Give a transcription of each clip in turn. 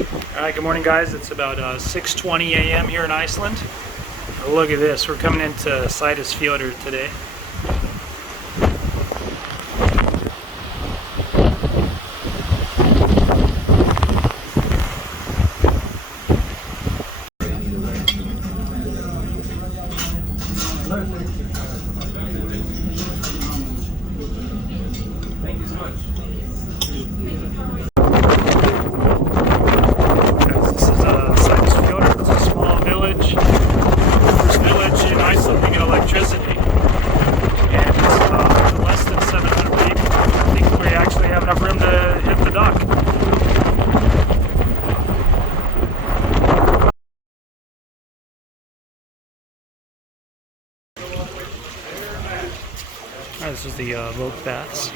Alright, good morning guys. It's about 6:20 a.m. here in Iceland. Look at this, we're coming into Seydisfjodur today. Thank you so much. Seydisfjodur. It's a small village. First village in Iceland to get electricity. And it's less than 700 people. I think we actually have enough room to hit the dock. This is the Vogue baths.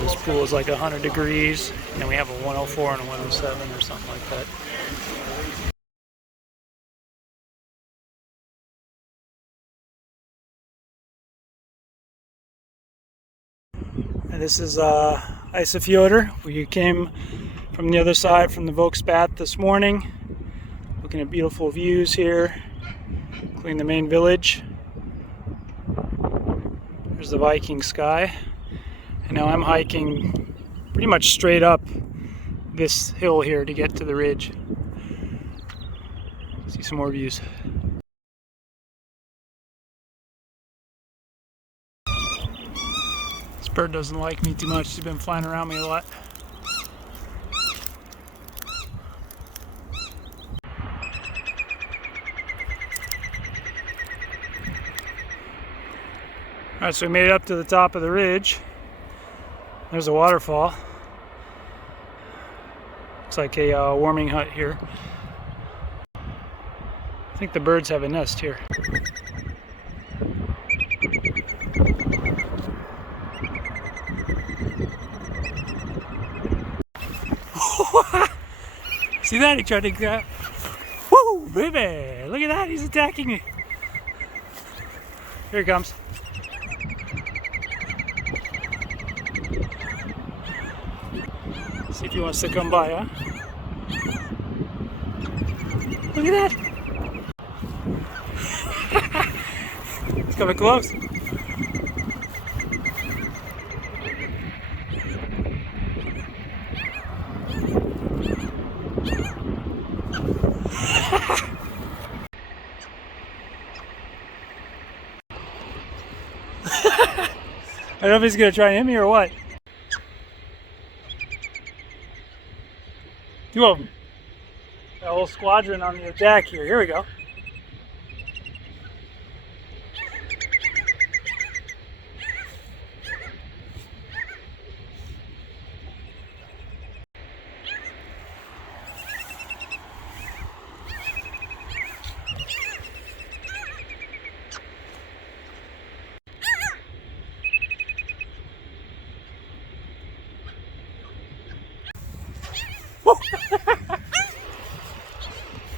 This pool is like 100 degrees, and we have a 104 and a 107 or something like that. And this is Iceland. We came from the other side from the Vogue bath this morning, looking at beautiful views here, including the main village. There's the Viking sky, and now I'm hiking pretty much straight up this hill here to get to the ridge. See some more views. This bird doesn't like me too much. She's been flying around me a lot. Alright, so we made it up to the top of the ridge. There's a waterfall. Looks like a warming hut here. I think the birds have a nest here. See that? He tried to grab. Woo, baby! Look at that, he's attacking me. Here he comes. See if he wants to come by, huh? Look at that! It's coming close. I don't know if he's gonna try and hit me or what. Two of them. A whole squadron on the attack here. Here we go.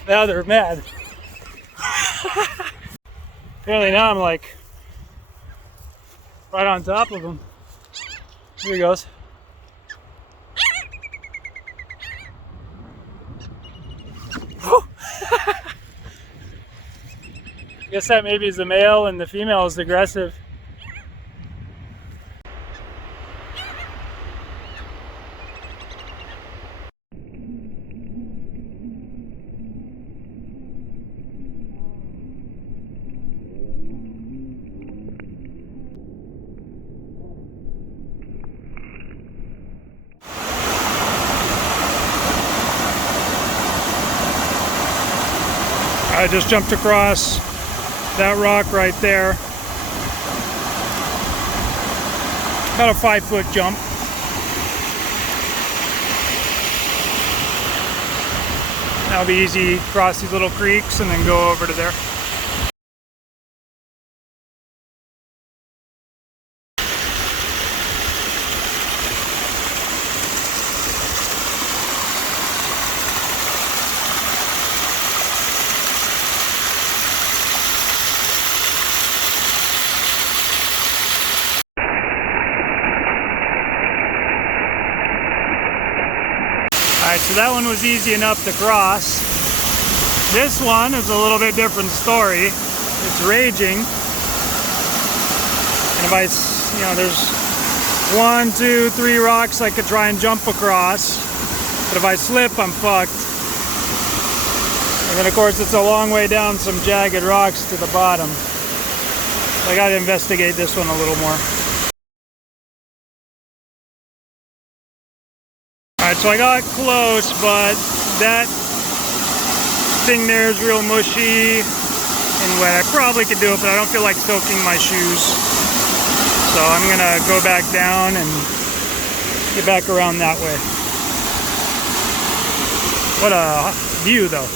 Now they're mad. Apparently now I'm like right on top of them. Here he goes. Guess that maybe is the male and the female is aggressive. I just jumped across that rock right there. About a 5-foot jump. That'll be easy, cross these little creeks and then go over to there. so that one was easy enough to cross. This one is a little bit different story. It's raging. And if I, there's 1, 2, 3 rocks I could try and jump across. But if I slip, I'm fucked. And then of course it's a long way down some jagged rocks to the bottom. So I gotta investigate this one a little more. Alright, so I got close, but that thing there is real mushy and wet. I probably could do it, but I don't feel like soaking my shoes. So I'm gonna go back down and get back around that way. What a view though.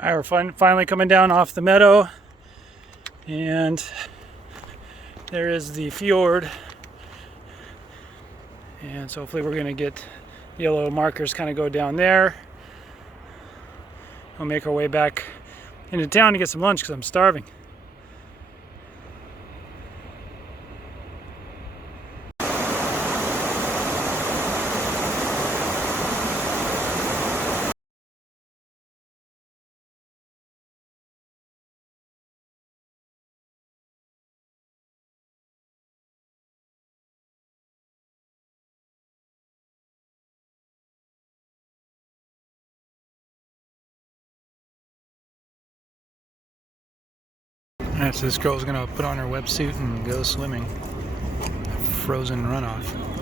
Alright, we're finally coming down off the meadow, and there is the fjord, and so hopefully we're going to get yellow markers kind of go down there. We'll make our way back into town to get some lunch because I'm starving. Alright, so this girl's gonna put on her wetsuit and go swimming. Frozen runoff.